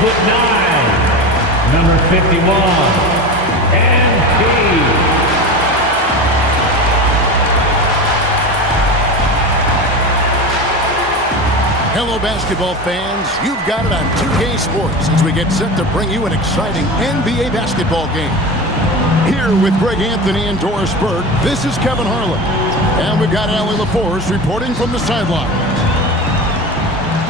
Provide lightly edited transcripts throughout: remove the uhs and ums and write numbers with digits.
6'9", number 51, MP. Hello, basketball fans. You've got it on 2K Sports as we get set to bring you an exciting NBA basketball game. Here with Greg Anthony and Doris Burke, this is Kevin Harlan. And we've got Allie LaForce reporting from the sideline.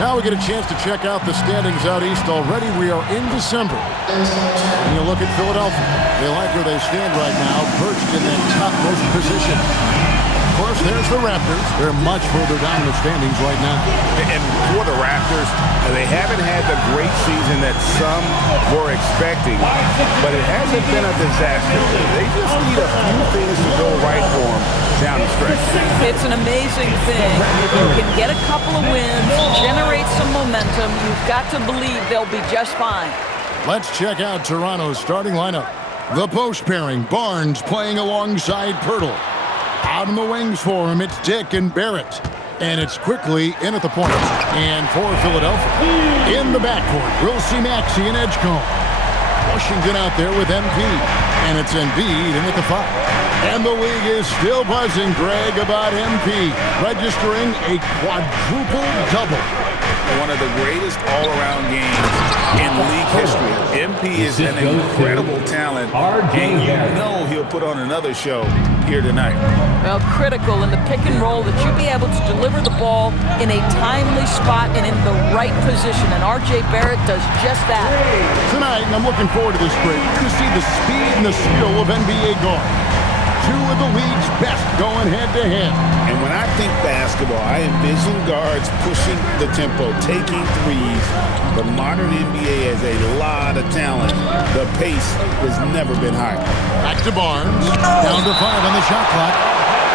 Now we get a chance to check out the standings out east already. We are in December. And you look at Philadelphia. They like where they stand right now, perched in that topmost position. Of course, there's the Raptors. They're much further down the standings right now. And for the Raptors, they haven't had the great season that some were expecting, but it hasn't been a disaster. They just need a few things to go right for them down the stretch. It's an amazing thing. If you can get a couple of wins, generate some momentum, you've got to believe they'll be just fine. Let's check out Toronto's starting lineup. The post pairing, Barnes playing alongside Pirtle. Out in the wings for him, it's Dick and Barrett. And it's quickly in at the point. And for Philadelphia, in the backcourt, we'll see Maxey and Edgecombe. Washington out there with MP. And it's Embiid in at the 5. And the league is still buzzing, Greg, about MP, registering a quadruple double. One of the greatest all-around games in league history. MP is an incredible talent, and you know he'll put on another show here tonight. Well, critical in the pick and roll that you be able to deliver the ball in a timely spot and in the right position, and R.J. Barrett does just that. Tonight, and I'm looking forward to this break, you're going to see the speed and the skill of NBA guards. Two of the league's best going head-to-head. And when I think basketball, I envision guards pushing the tempo, taking threes. The modern NBA has a lot of talent. The pace has never been higher. Back to Barnes. Down to 5 on the shot clock.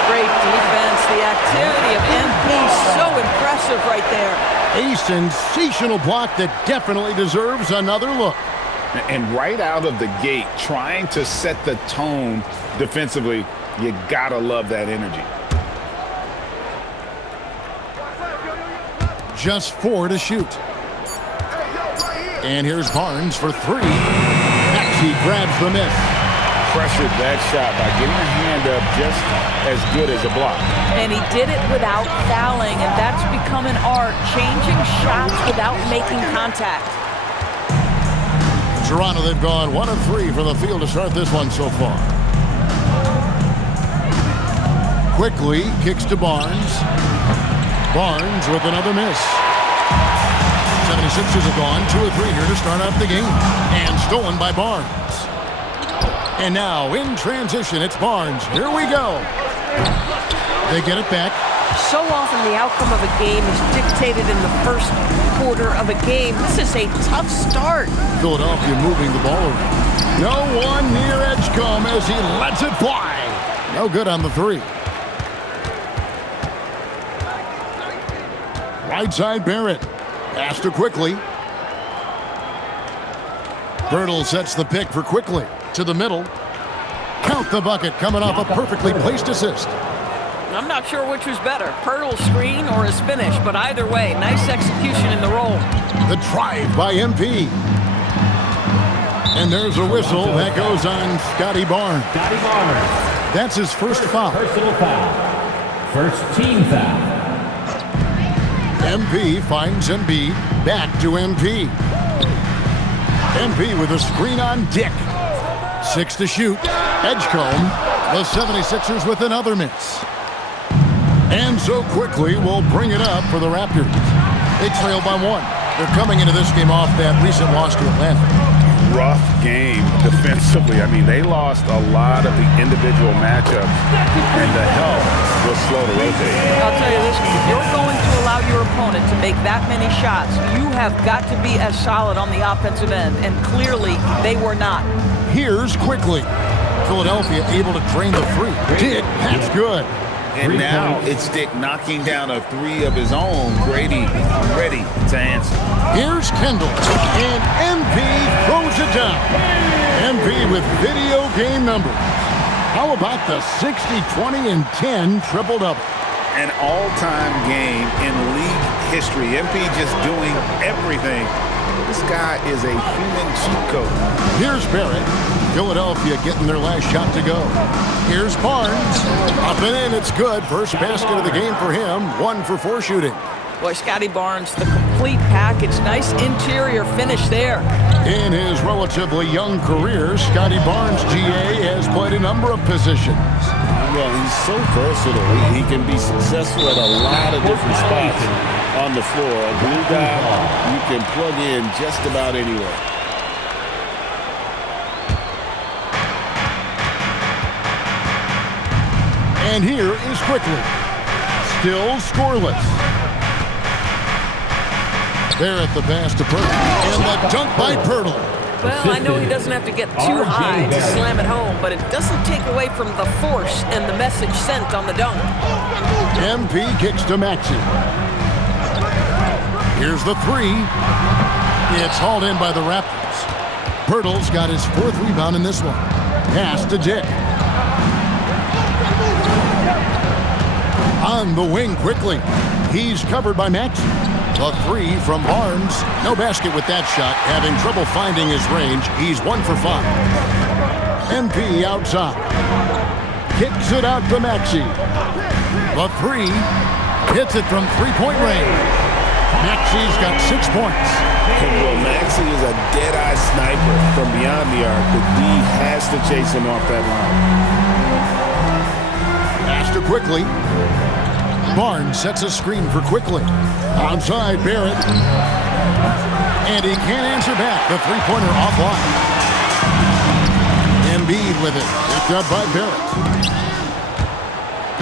Great defense. The activity of MP, so impressive right there. A sensational block that definitely deserves another look. And right out of the gate, trying to set the tone defensively, you gotta love that energy. Just 4 to shoot. And here's Barnes for 3. Maxey grabs the miss. Pressured that shot by getting a hand up just as good as a block. And he did it without fouling, and that's become an art, changing shots without making contact. Toronto, they've gone 1 of 3 from the field to start this one so far. Quickly kicks to Barnes. Barnes with another miss. 76ers have gone 2 of 3 here to start out the game. And stolen by Barnes. And now in transition, it's Barnes. Here we go. They get it back. So often the outcome of a game is dictated in the first quarter of a game. This is a tough start. Philadelphia moving the ball around. No one near Edgecombe as he lets it fly. No good on the 3. Right side Barrett. Pass to Quickly. Birtle sets the pick for Quickly. To the middle. Count the bucket coming off a perfectly placed assist. I'm not sure which was better, Pirtle's screen or his finish, but either way, nice execution in the roll. The drive by MP. And there's a whistle that goes on Scotty Barnes. Scotty Barnes. That's his first foul. Personal foul. First team foul. MP finds Embiid. Back to MP. MP with a screen on Dick. 6 to shoot. Edgecombe. The 76ers with another miss. And so Quickly will bring it up for the Raptors. They trail by 1. They're coming into this game off that recent loss to Atlanta. Rough game defensively. I mean, they lost a lot of the individual matchups, and the help was slow to rotate. I'll tell you this, if you're going to allow your opponent to make that many shots, you have got to be as solid on the offensive end, and clearly they were not. Here's Quickly. Philadelphia able to drain the 3. Dick, that's good. And now it's Dick knocking down a 3 of his own. Grady ready to answer. Here's Kendall, and MP throws it down. MP with video game numbers. How about the 60, 20, and 10 triple-double? An all-time game in league history. MP just doing everything This guy is a human cheat code. Here's Barrett. Philadelphia getting their last shot to go. Here's Barnes. Up and in, it's good. First basket of the game for him. 1 for 4 shooting. Boy, Scotty Barnes, the complete package. Nice interior finish there. In his relatively young career, Scotty Barnes, GA, has played a number of positions. Well, he's so versatile. He can be successful at a lot of different spots on the floor. A blue guy you can plug in just about anywhere. And here is Quickly. Still scoreless. There at the pass to Pirtle. And the dunk by Pirtle. Well, I know he doesn't have to get too high to slam it home, but it doesn't take away from the force and the message sent on the dunk. MP kicks to Maxey. Here's the 3. It's hauled in by the Raptors. Pirtle's got his 4th rebound in this one. Pass to Dick. On the wing quickly. He's covered by Maxey. The 3 from Barnes. No basket with that shot. Having trouble finding his range. He's 1 for 5. MP outside. Kicks it out to Maxey. The 3. Hits it from 3-point range. Maxey's got 6 points. Well, Maxey is a dead-eye sniper from beyond the arc. The D has to chase him off that line. Pass to Quickly. Barnes sets a screen for Quickly. Outside Barrett. And he can't answer back. The 3-pointer offline. Embiid with it. Picked up by Barrett.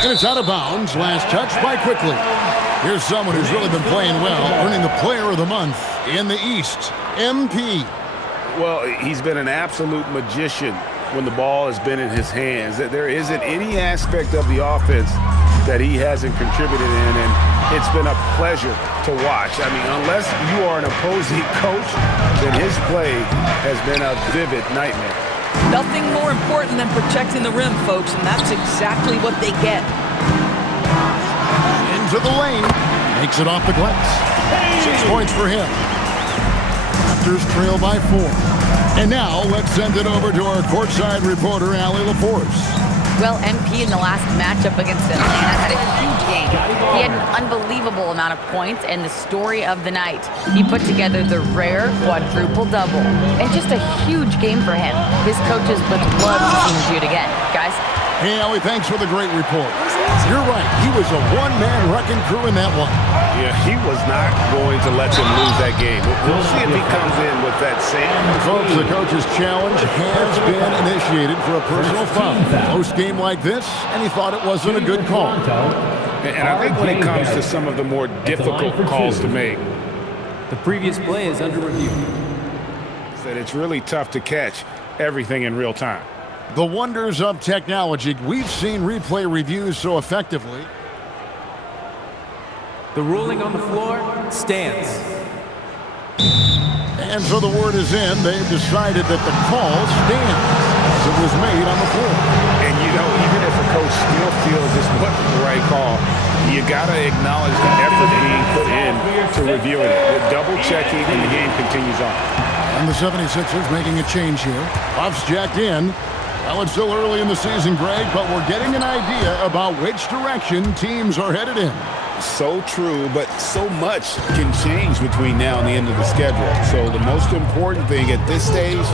And it's out of bounds. Last touch by Quickly. Here's someone who's really been playing well, earning the Player of the Month in the East. MP. Well, he's been an absolute magician when the ball has been in his hands. There isn't any aspect of the offense that he hasn't contributed in, and it's been a pleasure to watch. I mean, unless you are an opposing coach, then his play has been a vivid nightmare. Nothing more important than protecting the rim, folks, and that's exactly what they get. Into the lane. Makes it off the glass. 6 points for him. Raptors trail by 4. And now, let's send it over to our courtside reporter, Allie LaForce. Well, MP in the last matchup against Atlanta had a huge game. He had an unbelievable amount of points and the story of the night. He put together the rare quadruple double. And just a huge game for him. His coaches would love to see him do it again. Guys? Hey, Allie, thanks for the great report. You're right. He was a one-man wrecking crew in that one. Yeah, he was not going to let them lose that game. We'll see if he comes in with that same. Folks, the coach's challenge has been initiated for a personal foul. Post-game like this, and he thought it wasn't a good call. And I think when it comes to some of the more difficult calls to make, the previous play is under review. that it's really tough to catch everything in real time. The wonders of technology. We've seen replay reviews so effectively. The ruling on the floor stands. And so the word is in. They've decided that the call stands as it was made on the floor. And, you know, even if a coach still feels this wasn't the right call, you got to acknowledge the effort being put in to reviewing it. The double-checking, and the game continues on. And the 76ers making a change here. Buffs jacked in. Well, it's still early in the season, Greg, but we're getting an idea about which direction teams are headed in. So true, but so much can change between now and the end of the schedule. So the most important thing at this stage,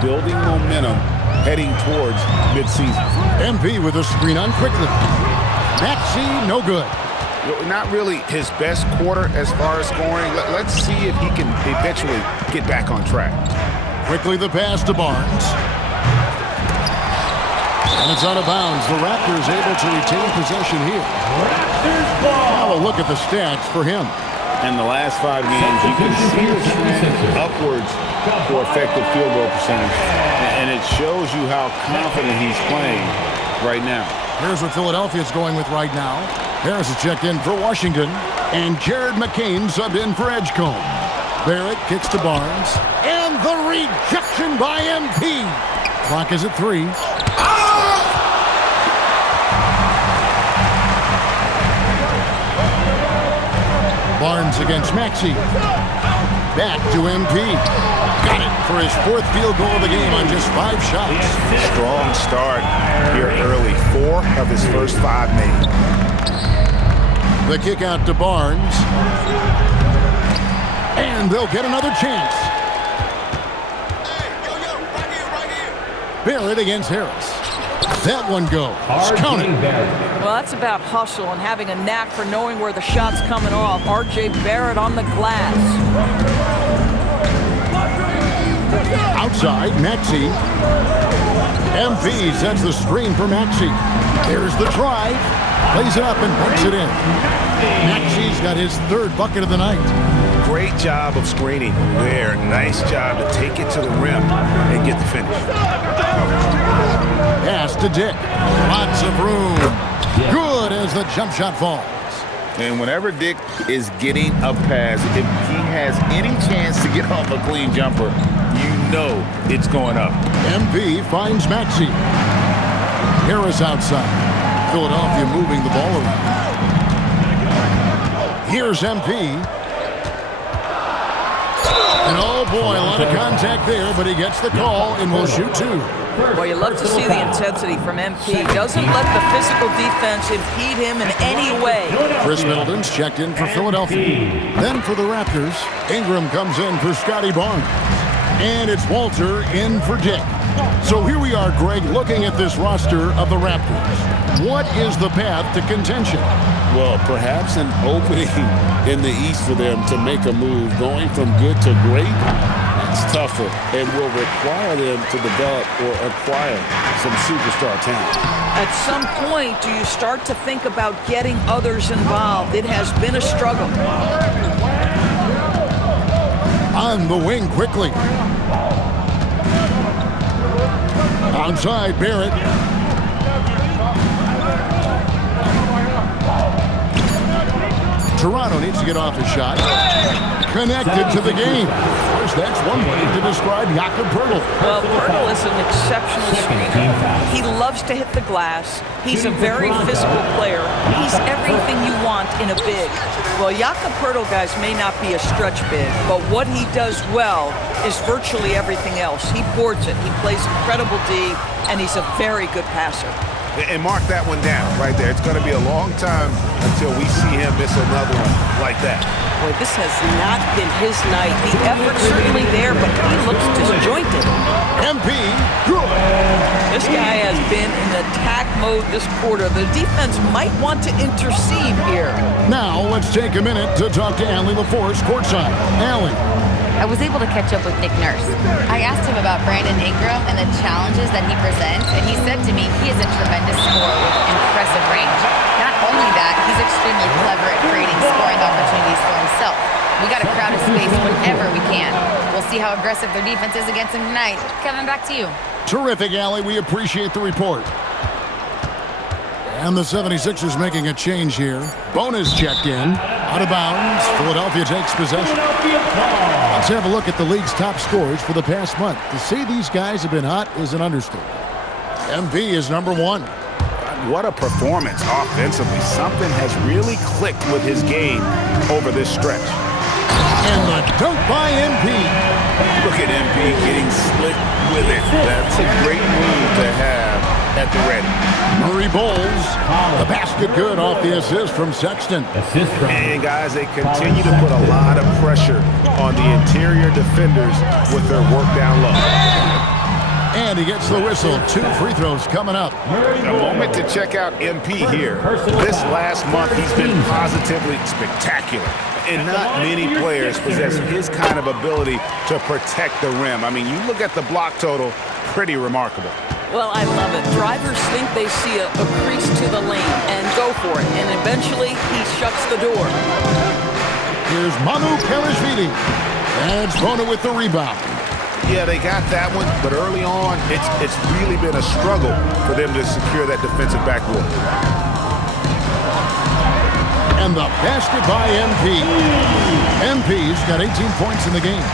building momentum heading towards midseason. MP with a screen on quickly. Maxey, no good. Not really his best quarter as far as scoring. Let's see if he can eventually get back on track. Quickly the pass to Barnes. And it's out of bounds. The Raptors able to retain possession here. Now a look at the stats for him. In the last 5 games, you can see the trend upwards for effective field goal percentage. And it shows you how confident he's playing right now. Here's what Philadelphia's going with right now. Harris is checked in for Washington. And Jared McCain subbed in for Edgecombe. Barrett kicks to Barnes. And the rejection by MP. Clock is at 3. Barnes against Maxey. Back to MP. Got it for his 4th field goal of the game on just 5 shots. Strong start here early. 4 of his first 5 made. The kick out to Barnes. And they'll get another chance. Barrett against Harris. That one goes. Counted. Well, that's about hustle and having a knack for knowing where the shot's coming off. R.J. Barrett on the glass. Outside, Maxey. MP sets the screen for Maxey. There's the drive. Plays it up and puts it in. Maxey's got his 3rd bucket of the night. Great job of screening there. Nice job to take it to the rim and get the finish. Pass to Dick. Lots of room. Good as the jump shot falls. And whenever Dick is getting a pass, if he has any chance to get off a clean jumper, you know it's going up. MP finds Maxey. Harris outside. Philadelphia moving the ball around. Here's MP. And oh boy, a lot of contact there, but he gets the call and will shoot 2. Well, you love to see the intensity from MP. Doesn't let the physical defense impede him in any way. Chris Middleton's checked in for Philadelphia. Then for the Raptors, Ingram comes in for Scotty Barnes. And it's Walter in for Dick. So here we are, Greg, looking at this roster of the Raptors. What is the path to contention? Well, perhaps an opening in the East for them to make a move. Going from good to great, that's tougher and will require them to develop or acquire some superstar talent. At some point, do you start to think about getting others involved? It has been a struggle. On the wing quickly. Outside, Barrett. Toronto needs to get off his shot. Connected to the game. Of course, that's one way to describe Jakob Poeltl. Well, Poeltl is an exceptional screener. He loves to hit the glass. He's a very physical player. He's everything you want in a big. Well, Jakob Poeltl, guys, may not be a stretch big, but what he does well is virtually everything else. He boards it. He plays incredible D, and he's a very good passer. And mark that one down right there. It's going to be a long time until we see him miss another one like that. Boy, this has not been his night. The effort's certainly there, but he looks disjointed. MP, good. This guy has been in attack mode this quarter. The defense might want to intercede here. Now, let's take a minute to talk to Allie LaForce courtside. Allie. I was able to catch up with Nick Nurse. I asked him about Brandon Ingram and the challenges that he presents, and he said to me he is a tremendous scorer with impressive range. Not only that, he's extremely clever at creating scoring opportunities for himself. We got to crowd his space whenever we can. We'll see how aggressive their defense is against him tonight. Kevin, back to you. Terrific, Allie. We appreciate the report. And the 76ers making a change here. Bonus checked in. Out of bounds. Philadelphia takes possession. Let's have a look at the league's top scorers for the past month. To say these guys have been hot is an understatement. MP is number 1. What a performance offensively. Something has really clicked with his game over this stretch. And the dunk by MP. Look at MP getting slick with it. That's a great move to have at the ready. Murray Bowles. The basket good off the assist from Sexton. And guys, they continue to put a lot of pressure on the interior defenders with their work down low. And he gets the whistle. 2 free throws coming up. A moment to check out MP here. This last month, he's been positively spectacular. And not many players possess his kind of ability to protect the rim. I mean, you look at the block total, pretty remarkable. Well, I love it. Drivers think they see a crease to the lane and go for it. And eventually, he shuts the door. Here's Manu Karashvili. And Bona with the rebound. Yeah, they got that one, but early on, it's really been a struggle for them to secure that defensive backboard. And the basket by MP. MP's got 18 points in the game.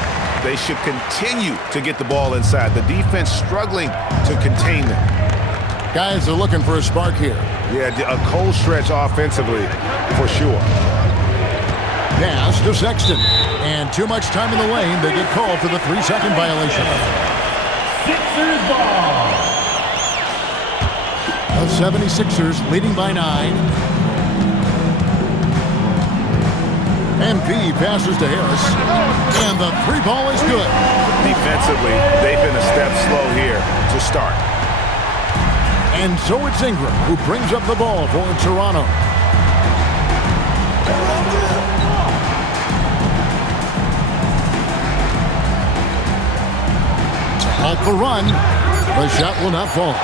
They should continue to get the ball inside. The defense struggling to contain them. Guys are looking for a spark here. Yeah, a cold stretch offensively, for sure. Pass to Sexton. And too much time in the lane. They get called for the 3-second violation. Sixers ball. The 76ers leading by 9. MP passes to Harris. And the 3 ball is good. Defensively, they've been a step slow here to start. And so it's Ingram who brings up the ball for Toronto. To halt the run. The shot will not fall.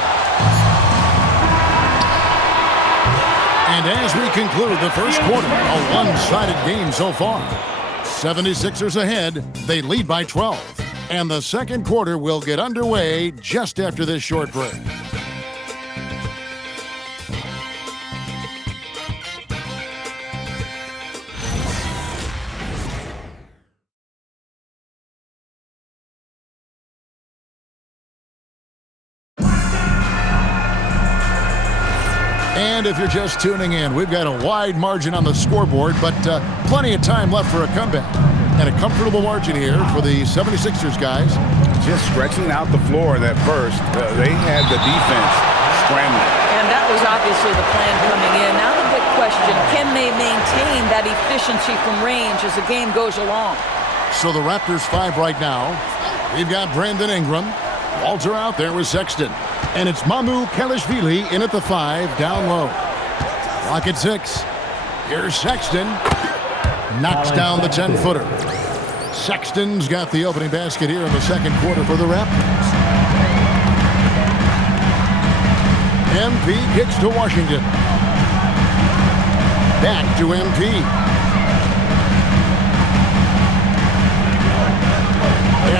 And as we conclude the first quarter, a one-sided game so far. 76ers ahead. They lead by 12. And the second quarter will get underway just after this short break. And if you're just tuning in, we've got a wide margin on the scoreboard, but plenty of time left for a comeback. And a comfortable margin here for the 76ers guys. Just stretching out the floor that first. They had the defense scrambling. And that was obviously the plan coming in. Now the big question, can they maintain that efficiency from range as the game goes along? So the Raptors 5 right now. We've got Brandon Ingram. Walter out there with Sexton. And it's Mamu Kelishvili in at the 5, down low. Clock at 6. Here's Sexton. Knocks down the 10-footer. Sexton's got the opening basket here in the second quarter for the Raptors. MP kicks to Washington. Back to MP.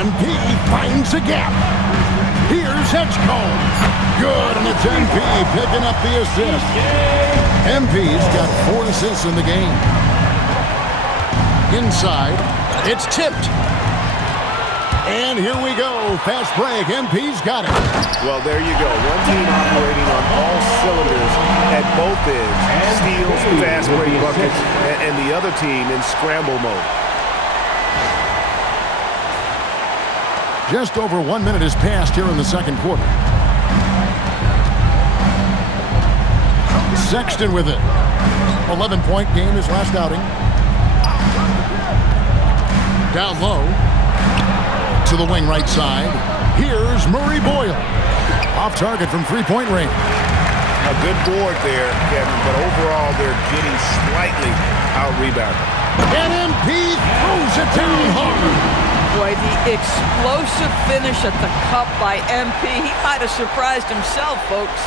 MP finds a gap. Here's Edgecombe. Good, and it's MP picking up the assist. MP's got 4 assists in the game. Inside, it's tipped. And here we go. Fast break. MP's got it. Well, there you go. One team operating on all cylinders at both ends. Steals, fast break buckets, and the other team in scramble mode. Just over 1 minute has passed here in the second quarter. Sexton with it. 11-point game his last outing. Down low. To the wing right side. Here's Murray Boyle. Off target from three-point range. A good board there, Kevin, but overall they're getting slightly out-rebounded. And MP throws it down hard. Boy, the explosive finish at the cup by MP. He might have surprised himself, folks.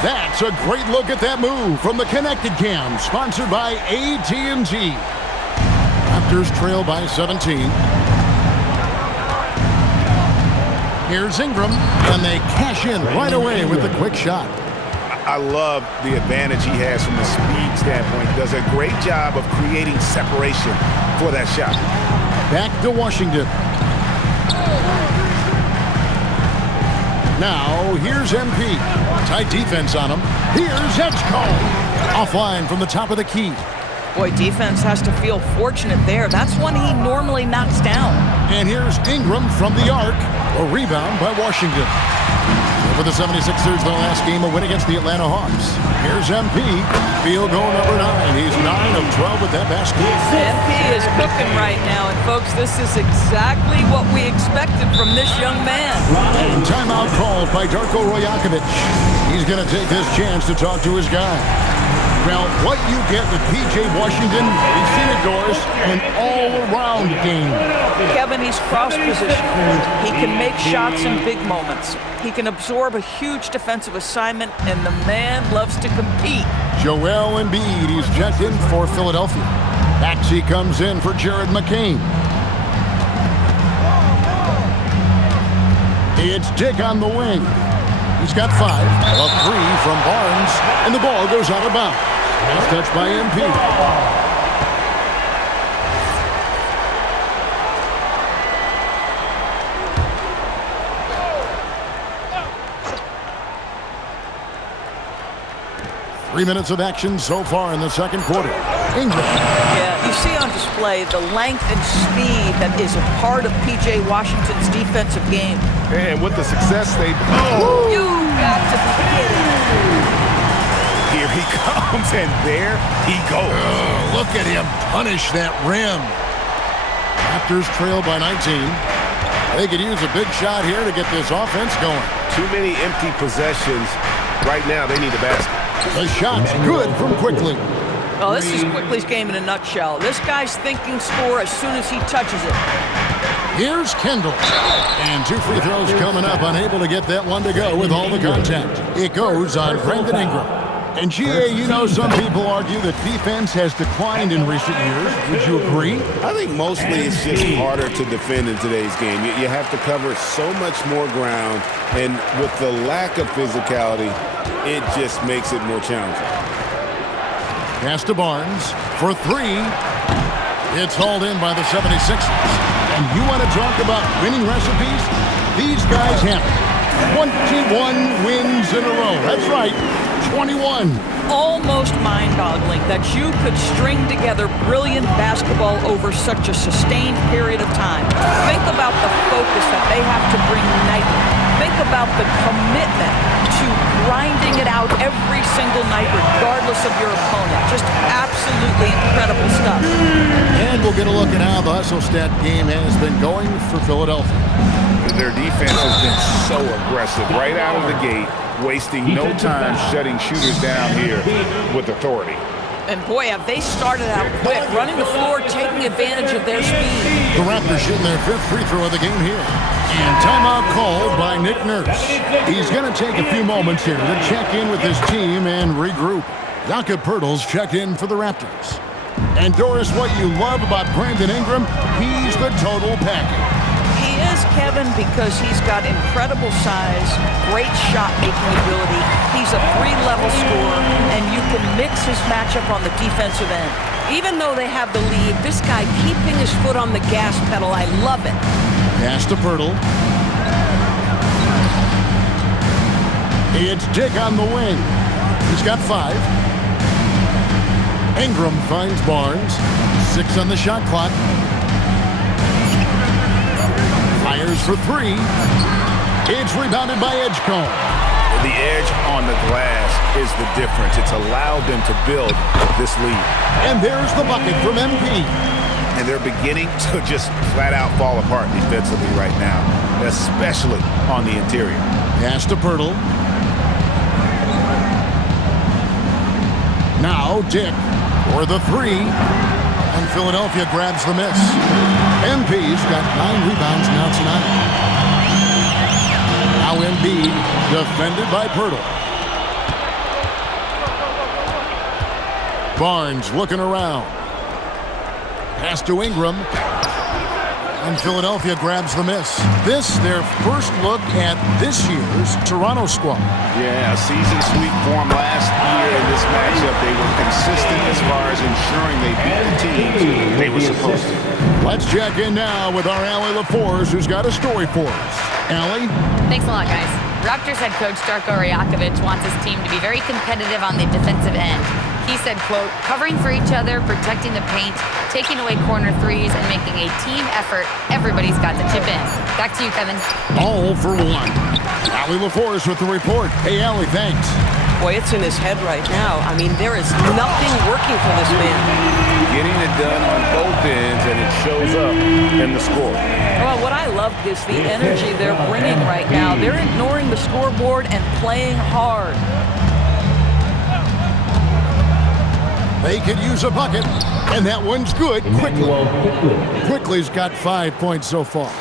That's a great look at that move from the Connected Cam, sponsored by AT&T. Raptors trail by 17. Here's Ingram, and they cash in right away with the quick shot. I love the advantage he has from a speed standpoint. Does a great job of creating separation for that shot. Back to Washington. Now, here's MP. Tight defense on him. Here's Edgecombe. Offline from the top of the key. Boy, defense has to feel fortunate there. That's one he normally knocks down. And here's Ingram from the arc. A rebound by Washington. For the 76ers, their last game, a win against the Atlanta Hawks. Here's MP. Field goal number 9. He's 9 of 12 with that basket. MP is cooking right now. And, folks, this is exactly what we expected from this young man. And timeout called by Darko Rajakovic. He's going to take this chance to talk to his guy. Well, what you get with P.J. Washington, we've seen it, Doris, an all-around game. Kevin, he's cross-positioned. He can make shots in big moments. He can absorb a huge defensive assignment, and the man loves to compete. Joel Embiid, he's checked in for Philadelphia. Maxey comes in for Jared McCain. It's Dick on the wing. He's got 5, a 3 from Barnes, and the ball goes out of bounds. Last touch by MP. Three minutes of action so far in the second quarter. Ingram. Yeah, you see on display the length and speed that is a part of P.J. Washington's defensive game. And with the success they've... You got to be kidding. Here he comes, and there he goes. Look at him punish that rim. Raptors trail by 19. They could use a big shot here to get this offense going. Too many empty possessions. Right now, they need a basket. The shot's good from Quickly. Oh, this is Quickly's game in a nutshell. This guy's thinking score as soon as he touches it. Here's Kendall. And 2 free throws coming up, unable to get that one to go with all the contact. It goes on Brandon Ingram. And GA, you know, some people argue that defense has declined in recent years. Would you agree? I think mostly it's just harder to defend in today's game. You have to cover so much more ground, and with the lack of physicality, it just makes it more challenging. Pass to Barnes for 3. It's hauled in by the 76ers. And you want to talk about winning recipes? These guys have 21 wins in a row. That's right. 21. Almost mind-boggling that you could string together brilliant basketball over such a sustained period of time. Think about the focus that they have to bring nightly. Think about the commitment to grinding it out every single night regardless of your opponent. Just absolutely incredible stuff. And we'll get a look at how the hustle stat game has been going for Philadelphia. Their defense has been so aggressive right out of the gate, wasting no time shutting shooters down here with authority. And boy, have they started out quick, running the floor, taking advantage of their speed. The Raptors shooting their 5th free throw of the game here. And timeout called by Nick Nurse. He's going to take a few moments here to check in with his team and regroup. Jakob Poeltl's checked in for the Raptors. And Doris, what you love about Brandon Ingram, he's the total package. He is, Kevin, because he's got incredible size, great shot-making ability. He's a 3-level scorer, and you can mix his matchup on the defensive end. Even though they have the lead, this guy keeping his foot on the gas pedal, I love it. Pass to Poeltl. It's Dick on the wing. He's got 5. Ingram finds Barnes. 6 on the shot clock. Fires for 3. It's rebounded by Edgecombe. The edge on the glass is the difference. It's allowed them to build this lead. And there's the bucket from MP. And they're beginning to just flat out fall apart defensively right now, especially on the interior. Pass to Poeltl. Now Dick for the 3. And Philadelphia grabs the miss. MP's got 9 rebounds now tonight. Now Embiid, defended by Poeltl. Barnes looking around. Pass to Ingram. And Philadelphia grabs the miss. This, their first look at this year's Toronto squad. Yeah, a season sweep form last year in this matchup. They were consistent as far as ensuring they beat the teams they were supposed to. Let's check in now with our Allie LaForce, who's got a story for us. Allie? Thanks a lot, guys. Raptors head coach Darko Rajakovic wants his team to be very competitive on the defensive end. He said, quote, covering for each other, protecting the paint, taking away corner threes, and making a team effort. Everybody's got to chip in. Back to you, Kevin. All for one. Allie LaForce with the report. Hey, Allie, thanks. Boy, it's in his head right now. I mean, there is nothing working for this man. Getting it done on both ends, and it shows up in the score. Well, what I love is the energy they're bringing right now. They're ignoring the scoreboard and playing hard. They could use a bucket, and that one's good. Quickly's got 5 points so far.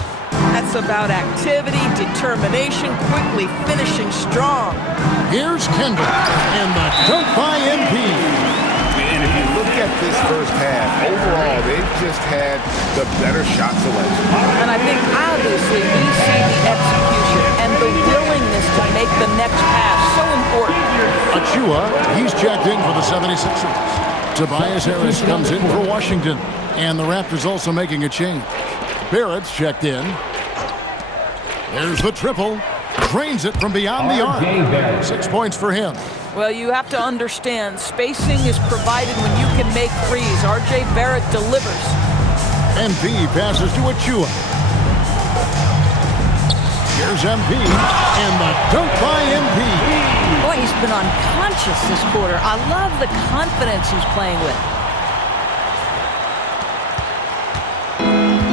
That's about activity, determination, quickly finishing strong. Here's Kendall, and the dunk by MP. And if you look at this first half, overall, they've just had the better shot selection. And I think, obviously, we see the execution and the willingness to make the next pass so important. Achua, he's checked in for the 76ers. Tobias Harris comes in for Washington. And the Raptors also making a change. Barrett's checked in. There's the triple. Drains it from beyond the arc. 6 points for him. Well, you have to understand, spacing is provided when you can make threes. R.J. Barrett delivers. MP passes to Achua. Here's MP, and the dunk by MP. Boy, he's been unconscious this quarter. I love the confidence he's playing with.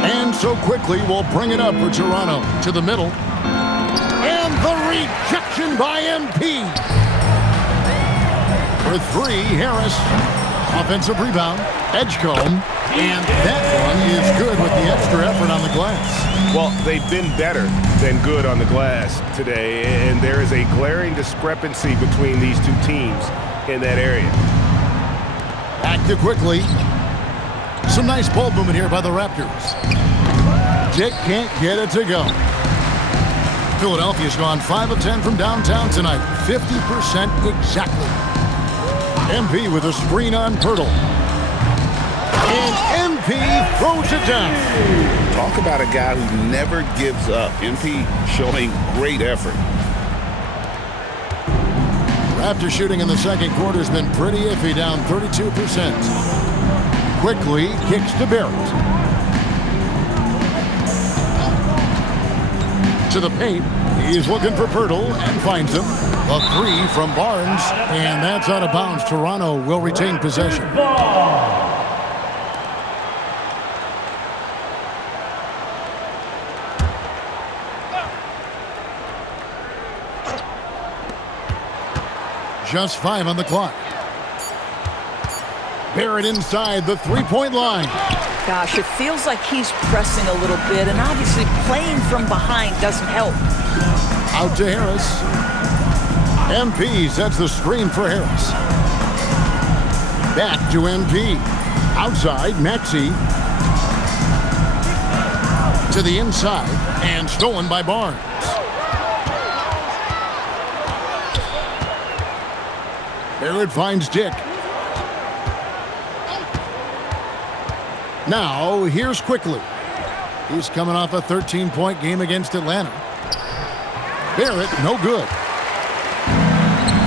And so quickly, we'll bring it up for Toronto. To the middle. And the rejection by MP. For three, Harris. Offensive rebound. Edgecombe. And that one is good with the extra effort on the glass. Well, they've been better than good on the glass today, and there is a glaring discrepancy between these two teams in that area. Back to quickly. Some nice ball movement here by the Raptors. Dick can't get it to go. Philadelphia's gone 5 of 10 from downtown tonight. 50% exactly. MP with a screen on Pirtle. And MP throws it down. Talk about a guy who never gives up. MP showing great effort. Raptor shooting in the second quarter has been pretty iffy, down 32%. Quickly kicks to Barrett. To the paint. He's looking for Pirtle and finds him. A three from Barnes, and that's out of bounds. Toronto will retain possession. Just 5 on the clock. Barrett inside the three-point line. Gosh, it feels like he's pressing a little bit, and obviously playing from behind doesn't help. Out to Harris. MP sets the screen for Harris. Back to MP. Outside, Maxey. To the inside, and stolen by Barnes. Barrett finds Dick. Now, here's Quickly. He's coming off a 13-point game against Atlanta. Barrett, no good.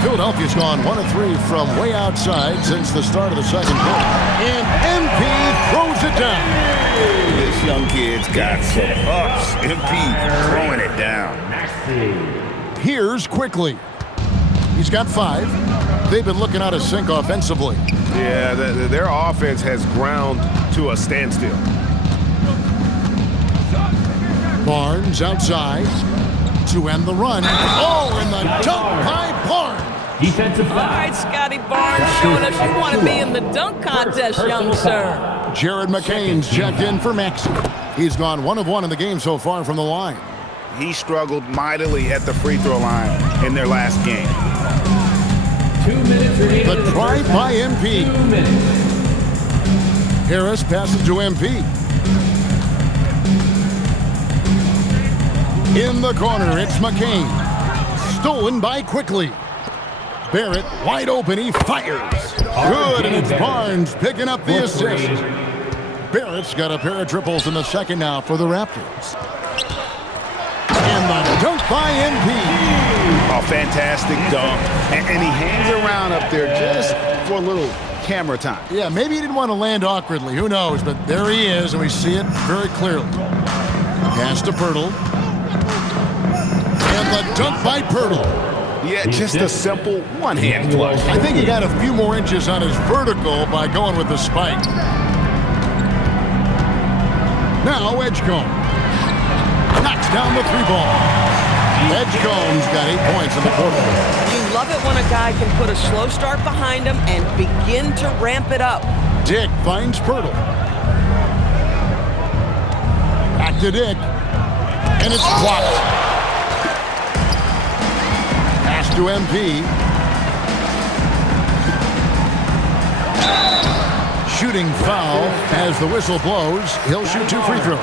Philadelphia's gone 1 of 3 from way outside since the start of the second quarter. And MP throws it down. This young kid's got some ups. MP throwing it down. Here's Quickly. He's got 5. They've been looking out of sync offensively. Yeah, their offense has ground to a standstill. Barnes outside to end the run. Oh, and the dunk by Barnes. Defensive All right, Scotty Barnes showing us you want to be in the dunk contest, young sir. Jared McCain's checked in for Maxey. He's gone 1 of 1 in the game so far from the line. He struggled mightily at the free throw line in their last game. 2 minutes remaining. The try by MP. 2 minutes. Harris passes to MP. In the corner, it's McCain. Stolen by Quickly. Barrett wide open, he fires. Good, and it's Barnes picking up the assist. Barrett's got a pair of triples in the second now for the Raptors. And the dunk by MP. A fantastic dunk. And he hangs around up there just for a little camera time. Yeah, maybe he didn't want to land awkwardly. Who knows? But there he is, and we see it very clearly. Pass to Pirtle. And the dunk by Pirtle. Yeah, just a simple one-hand flush. I think he got a few more inches on his vertical by going with the spike. Now Edgecombe knocks down the 3-ball. Edgecombe's got 8 points in the quarter. You love it when a guy can put a slow start behind him and begin to ramp it up. Dick finds Pirtle. Back to Dick. And it's blocked. Pass to MP. Shooting foul as the whistle blows. He'll shoot 2 free throws.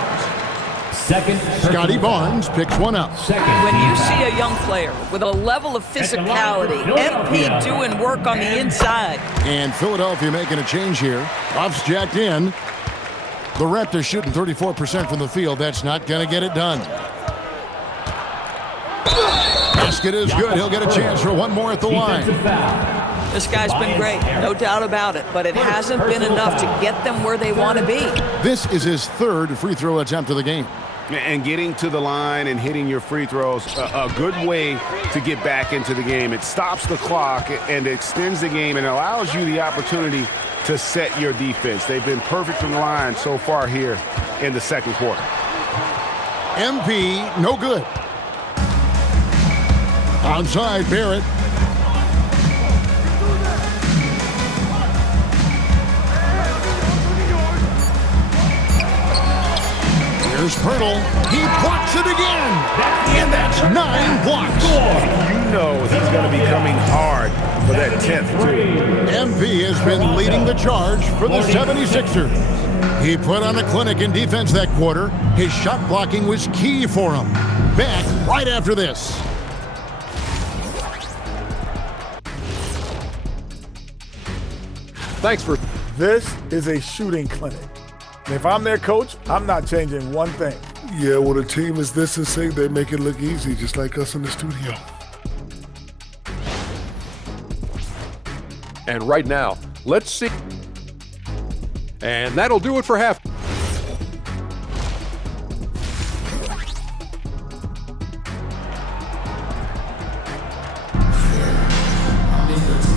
Second. Scotty Barnes picks one up. When you see a young player with a level of physicality, MP doing work on the inside. And Philadelphia making a change here. Buff's jacked in. The Raptors shooting 34% from the field. That's not going to get it done. Basket is good. He'll get a chance for one more at the line. Defensive foul. This guy's been great, no doubt about it, but it hasn't been enough to get them where they want to be. This is his third free throw attempt of the game. And getting to the line and hitting your free throws, a good way to get back into the game. It stops the clock and extends the game and allows you the opportunity to set your defense. They've been perfect from the line so far here in the second quarter. MP, no good. Outside, Barrett. Here's Pirtle. He blocks it again. And that's 9 blocks. You know he's going to be coming hard for that 10th, too. MP has been leading the charge for the 76ers. He put on a clinic in defense that quarter. His shot blocking was key for him. Back right after this. Thanks for... This is a shooting clinic. And if I'm their coach, I'm not changing one thing. Yeah, when a team is this in sync, they make it look easy, just like us in the studio. And right now, let's see. And that'll do it for half.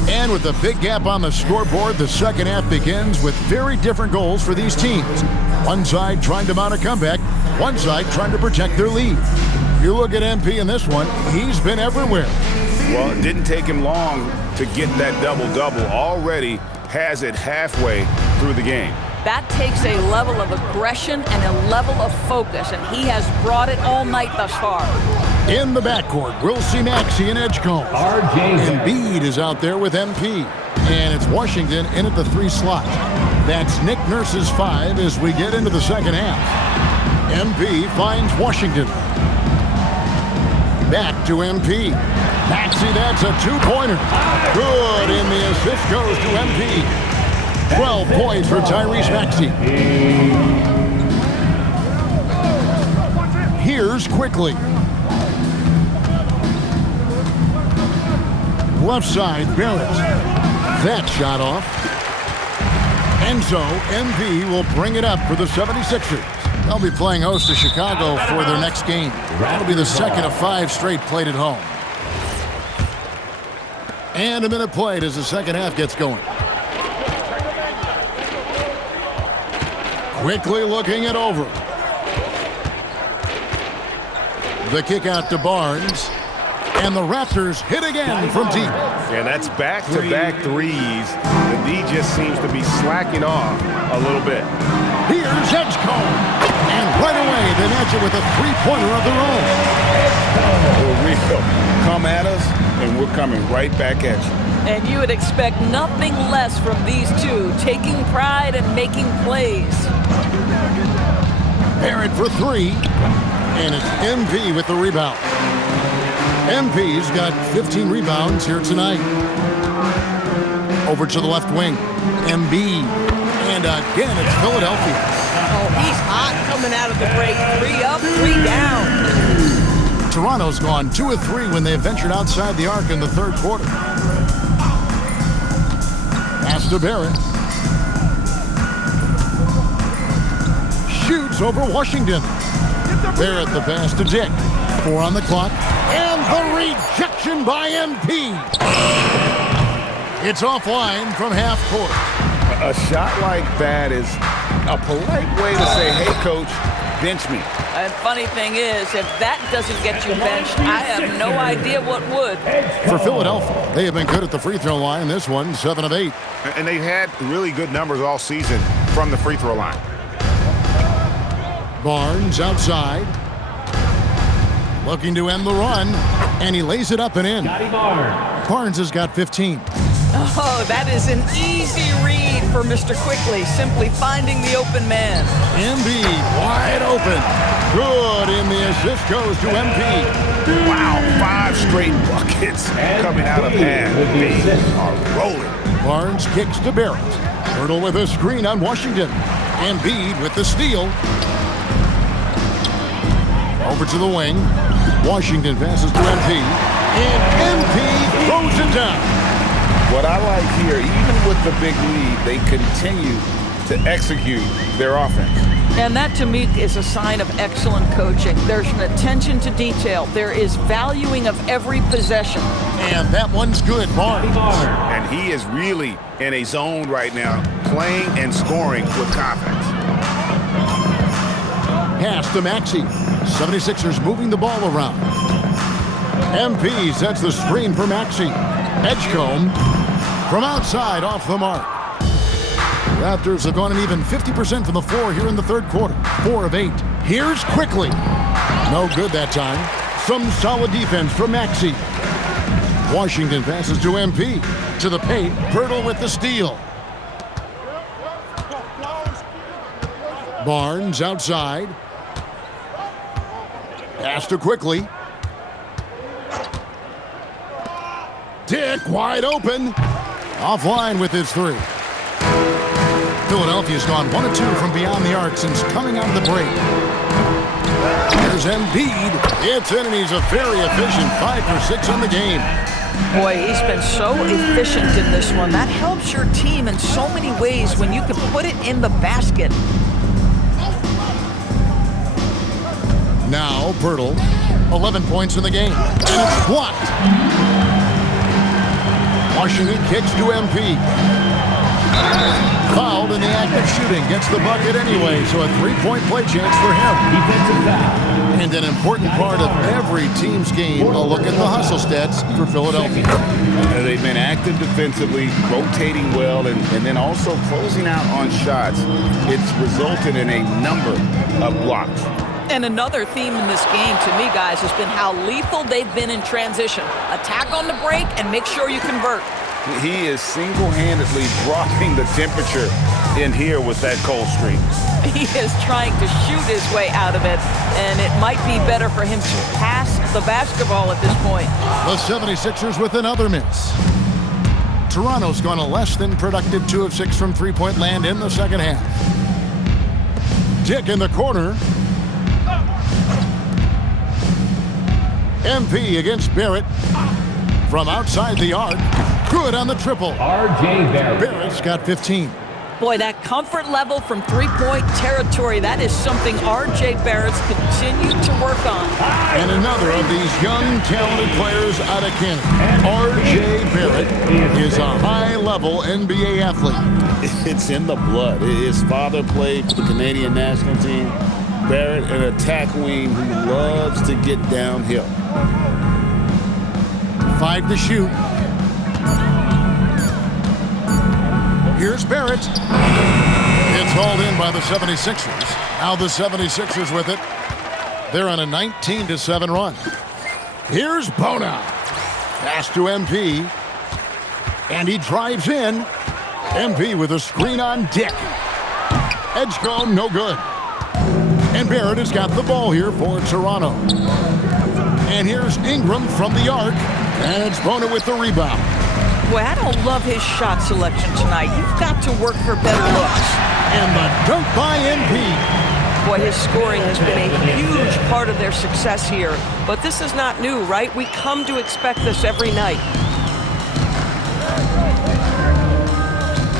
And with a big gap on the scoreboard, the second half begins with very different goals for these teams. One side trying to mount a comeback, one side trying to protect their lead. You look at MP in this one, he's been everywhere. Well, it didn't take him long to get that double-double. Already has it halfway through the game. That takes a level of aggression and a level of focus, and he has brought it all night thus far. In the backcourt, we'll see Maxey and Edgecombe. Embiid is out there with MP. And it's Washington in at the 3 slot. That's Nick Nurse's 5 as we get into the second half. MP finds Washington. Back to MP. Maxey, that's a 2-pointer. Good, and the assist goes to MP. 12 points for Tyrese Maxey. Here's Quickly. Left side, Barrett. That shot off. And so, MP will bring it up for the 76ers. They'll be playing host to Chicago for their next game. That'll be the second of 5 straight played at home. And a minute played as the second half gets going. Quickly looking it over. The kick out to Barnes. And the Raptors hit again from deep. And that's back-to-back threes. The D just seems to be slacking off a little bit. Here's Edgecombe. And right away, they match it with a 3-pointer of their own. For real. Come at us, and we're coming right back at you. And you would expect nothing less from these two, taking pride and making plays. Barrett for 3. And it's MP with the rebound. MP's got 15 rebounds here tonight. Over to the left wing. Embiid. And again, it's Philadelphia. Oh, he's hot coming out of the break. 3 up, 3 down. Toronto's gone 2 of 3 when they ventured outside the arc in the third quarter. Pass to Barrett. Shoots over Washington. Barrett the pass to Dick. 4 on the clock. And the rejection by MP. It's offline from half court. A shot like that is a polite way to say, hey, coach, bench me. And funny thing is, if that doesn't get you benched, I have no idea what would. For Philadelphia, they have been good at the free throw line. This one, 7 of 8. And they've had really good numbers all season from the free throw line. Barnes outside. Looking to end the run, and he lays it up and in. Barnes has got 15. Oh, that is an easy read for Mr. Quickly, simply finding the open man. Embiid wide open. Good, and the assist goes to MP. Wow, 5 straight buckets coming out of hand. They are rolling. Barnes kicks to Barrett. Pirtle with a screen on Washington. Embiid with the steal. Over to the wing. Washington passes to MP. And MP throws it down. What I like here, even with the big lead, they continue to execute their offense. And that, to me, is a sign of excellent coaching. There's an attention to detail. There is valuing of every possession. And that one's good, Barnes. And he is really in a zone right now, playing and scoring with confidence. Pass to Maxey. 76ers moving the ball around. MP sets the screen for Maxey. Edgecombe from outside off the mark. Raptors have gone an even 50% from the floor here in the third quarter. 4 of 8. Here's Quickly. No good that time. Some solid defense from Maxey. Washington passes to MP. To the paint. Pirtle with the steal. Barnes outside. Pass to Quickly. Dick wide open. Offline with his 3. Philadelphia's gone 1 of 2 from beyond the arc since coming out of the break. There's Embiid. It's in, and he's a very efficient 5 for 6 on the game. Boy, he's been so efficient in this one. That helps your team in so many ways when you can put it in the basket. Now, Pirtle, 11 points in the game, and it's blocked. Washington kicks to MP. Fouled in the act of shooting. Gets the bucket anyway, so a 3-point play chance for him. Defensive foul. And an important part of every team's game, a look at the hustle stats for Philadelphia. They've been active defensively, rotating well, and then also closing out on shots. It's resulted in a number of blocks. And another theme in this game, to me, guys, has been how lethal they've been in transition. Attack on the break and make sure you convert. He is single-handedly dropping the temperature in here with that cold streak. He is trying to shoot his way out of it, and it might be better for him to pass the basketball at this point. The 76ers with another miss. Toronto's gone a less than productive 2 of 6 from three-point land in the second half. Dick in the corner. MP against Barrett. From outside the arc. Good on the triple. R.J. Barrett. Barrett's got 15. Boy, that comfort level from three-point territory, that is something R.J. Barrett's continued to work on. And another of these young, talented players out of Canada. R.J. Barrett is a high-level NBA athlete. It's in the blood. His father played for the Canadian national team. Barrett, an attack wing who loves to get downhill. 5 to shoot. Here's Barrett. It's hauled in by the 76ers. Now the 76ers with it. They're on a 19-7 run. Here's Bona. Pass to MP. And he drives in. MP with a screen on Dick. Edgecombe, no good. And Barrett has got the ball here for Toronto. And here's Ingram from the arc. And it's Bona with the rebound. Boy, I don't love his shot selection tonight. You've got to work for better looks. And the dunk by MP. Boy, his scoring has been a huge part of their success here. But this is not new, right? We come to expect this every night.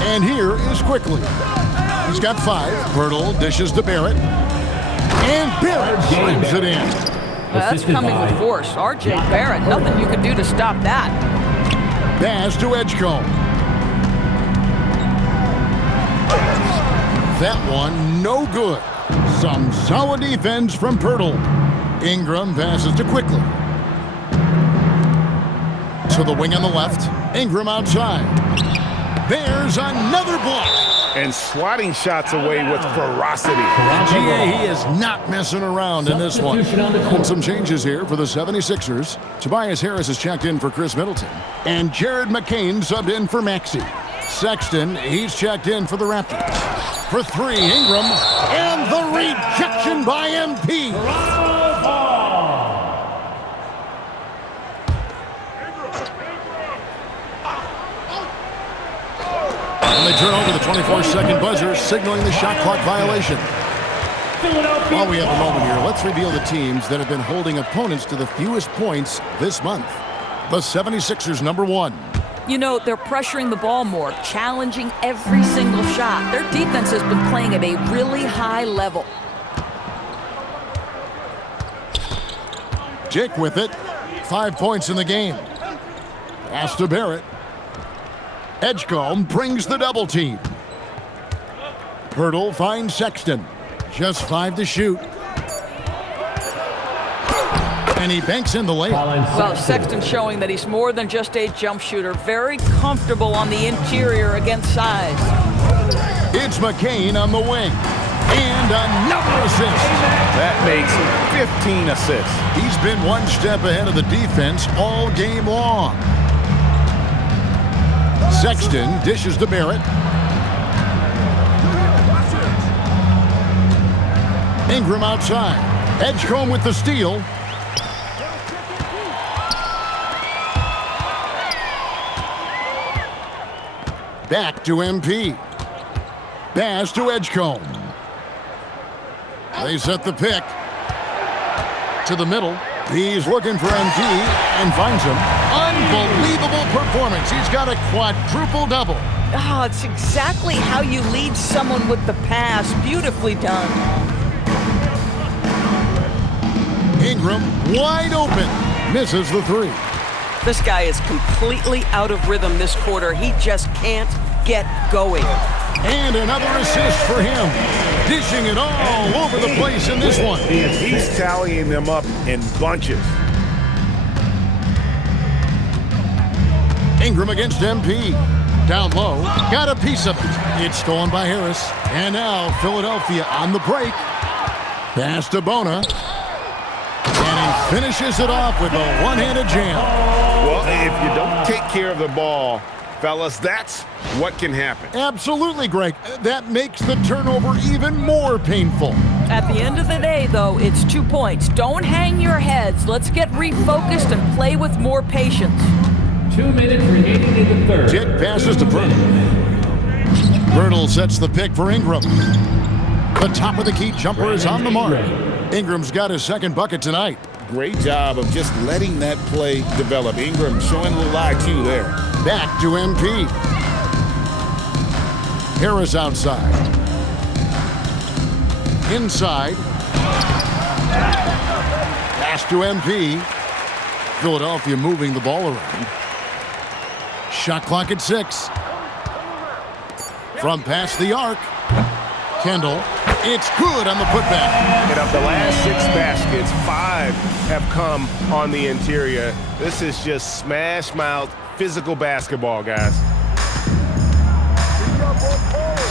And here is Quickly. He's got 5. Pirtle dishes to Barrett. And Barrett slams it in. Well, that's coming with force. R.J. Barrett, nothing you can do to stop that. Pass to Edgecombe. That one, no good. Some solid defense from Pirtle. Ingram passes to Quickly. To the wing on the left. Ingram outside. There's another block. And swatting shots away with ferocity. GA, he is not messing around in this one. Some changes here for the 76ers. Tobias Harris has checked in for Chris Middleton. And Jared McCain subbed in for Maxey. Sexton, he's checked in for the Raptors. For 3, Ingram. And the rejection by MP. And they turn over the 24-second buzzer, signaling the shot clock violation. While we have a moment here, let's reveal the teams that have been holding opponents to the fewest points this month. The 76ers number 1. You know, they're pressuring the ball more, challenging every single shot. Their defense has been playing at a really high level. Jake with it. 5 points in the game. Pass to Barrett. Edgecombe brings the double team. Hurdle finds Sexton. Just 5 to shoot. And he banks in the layup. Well, Sexton showing that he's more than just a jump shooter. Very comfortable on the interior against size. It's McCain on the wing. And another assist. That makes 15 assists. He's been one step ahead of the defense all game long. Sexton dishes to Barrett. Ingram outside. Edgecombe with the steal. Back to MP. Pass to Edgecombe. They set the pick. To the middle. He's looking for MG and finds him. Unbelievable performance. He's got a quadruple double. Oh, it's exactly how you lead someone with the pass. Beautifully done. Ingram wide open. Misses the 3. This guy is completely out of rhythm this quarter. He just can't get going. And another assist for him. Dishing it all over the place in this one. He's tallying them up in bunches. Ingram against MP. Down low. Got a piece of it. It's stolen by Harris. And now Philadelphia on the break. Pass to Bona. And he finishes it off with a one-handed jam. Well, if you don't take care of the ball, fellas, that's what can happen. Absolutely, Greg. That makes the turnover even more painful. At the end of the day, though, it's 2 points. Don't hang your heads. Let's get refocused and play with more patience. 2 minutes remaining in the third. Jet passes to Pirtle. Pirtle sets the pick for Ingram. The top of the key jumper is on the mark. Ingram's got his second bucket tonight. Great job of just letting that play develop. Ingram showing a little IQ there. Back to MP. Harris outside. Inside. Pass to MP. Philadelphia moving the ball around. Shot clock at 6. From past the arc. Kendall. It's good on the putback. And of the last 6 baskets, 5 have come on the interior. This is just smash mouth physical basketball, guys.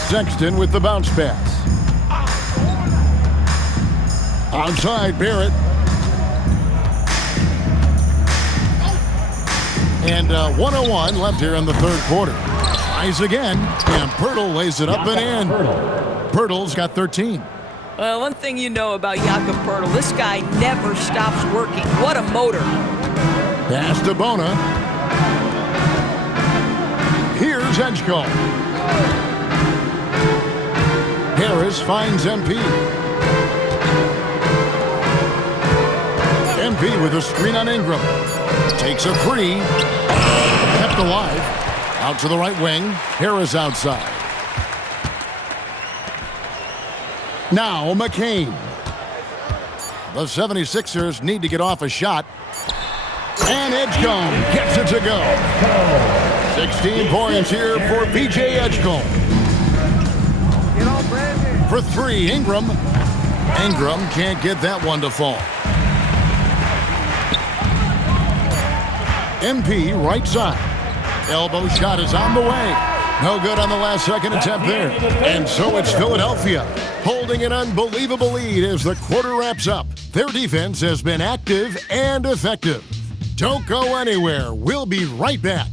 Sexton with the bounce pass. Outside Barrett. And 1:01 left here in the third quarter. Tries again, and Pirtle lays it up and in. Pirtle's got 13. Well, one thing you know about Jakob Pirtle, this guy never stops working. What a motor. Pass to Bona. Here's Edgecombe. Harris finds MP. MP with a screen on Ingram. Takes a 3. Kept alive. Out to the right wing. Harris outside. Now McCain. The 76ers need to get off a shot. And Edgecombe gets it to go. 16 points here for B.J. Edgecombe. For 3, Ingram. Ingram can't get that one to fall. MP right side. Elbow shot is on the way. No good on the last second attempt there. And so it's Philadelphia holding an unbelievable lead as the quarter wraps up. Their defense has been active and effective. Don't go anywhere. We'll be right back.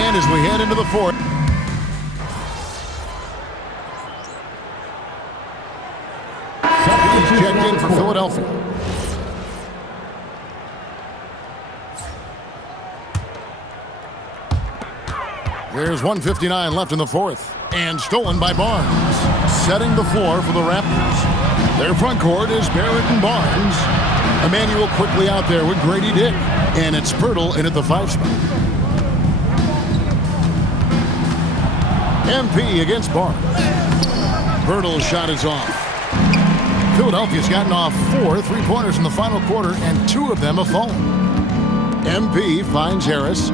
And as we head into the fourth, he's checked in for Philadelphia. There's 1:59 left in the fourth. And stolen by Barnes. Setting the floor for the Raptors. Their front court is Barrett and Barnes. Emmanuel quickly out there with Grady Dick. And it's Pirtle in at the 5 spot. MP against Barnes. Pirtle's shot is off. Philadelphia's gotten off 4 3-pointers in the final quarter, and 2 of them have fallen. MP finds Harris.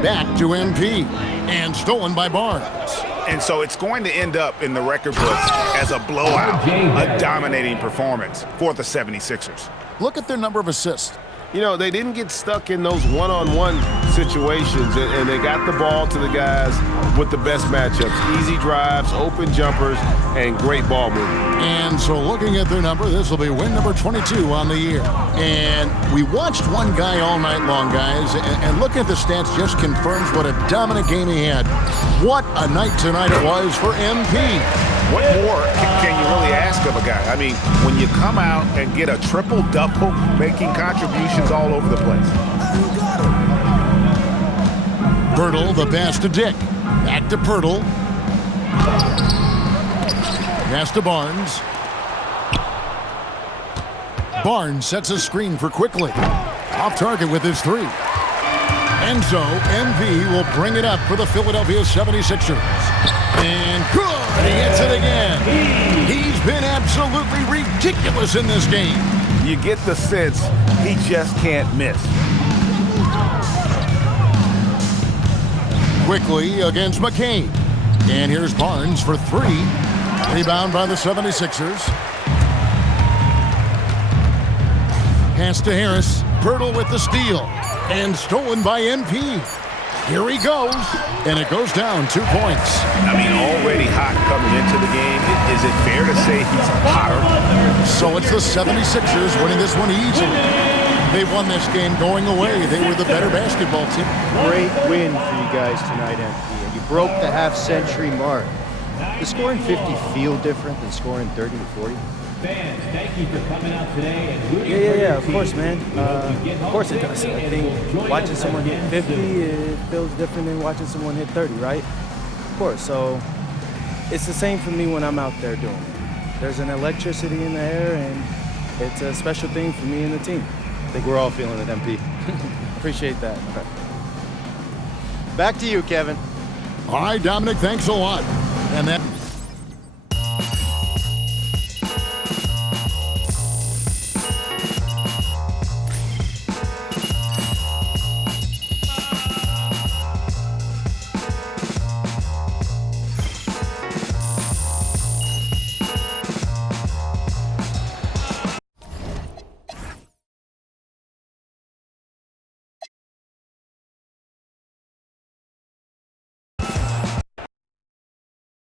Back to MP. And stolen by Barnes. And so it's going to end up in the record books as a blowout, a dominating performance for the 76ers. Look at their number of assists. You know, they didn't get stuck in those one-on-one situations, and they got the ball to the guys with the best matchups. Easy drives, open jumpers, and great ball movement. And so looking at their number, this will be win number 22 on the year. And we watched one guy all night long, guys, and looking at the stats just confirms what a dominant game he had. What a night tonight it was for MP. What more can you really ask of a guy? I mean, when you come out and get a triple-double, making contributions all over the place. Pirtle, the pass to Dick. Back to Pirtle. Pass to Barnes. Barnes sets a screen for Quickly. Off target with his 3. And so MP will bring it up for the Philadelphia 76ers. And good! He hits it again. He's been absolutely ridiculous in this game. You get the sense he just can't miss. Quickly against McCain. And here's Barnes for 3. Rebound by the 76ers. Pass to Harris. Pirtle with the steal. And stolen by MP. Here he goes. And it goes down 2 points. I mean, already hot coming into the game. Is it fair to say he's hotter? So it's the 76ers winning this one easily. They won this game going away. They were the better basketball team. Great win for you guys tonight, MP. And you broke the half-century mark. Does scoring 50 feel different than scoring 30 to 40? Fans, thank you for coming out today and Yeah, of course, man. Of course it does. I think watching someone hit 50, it feels different than watching someone hit 30, right? Of course. So it's the same for me when I'm out there doing it. There's an electricity in the air, and it's a special thing for me and the team. I think we're all feeling it, MP. Appreciate that. Back to you, Kevin. All right, Dominic, thanks a lot. And that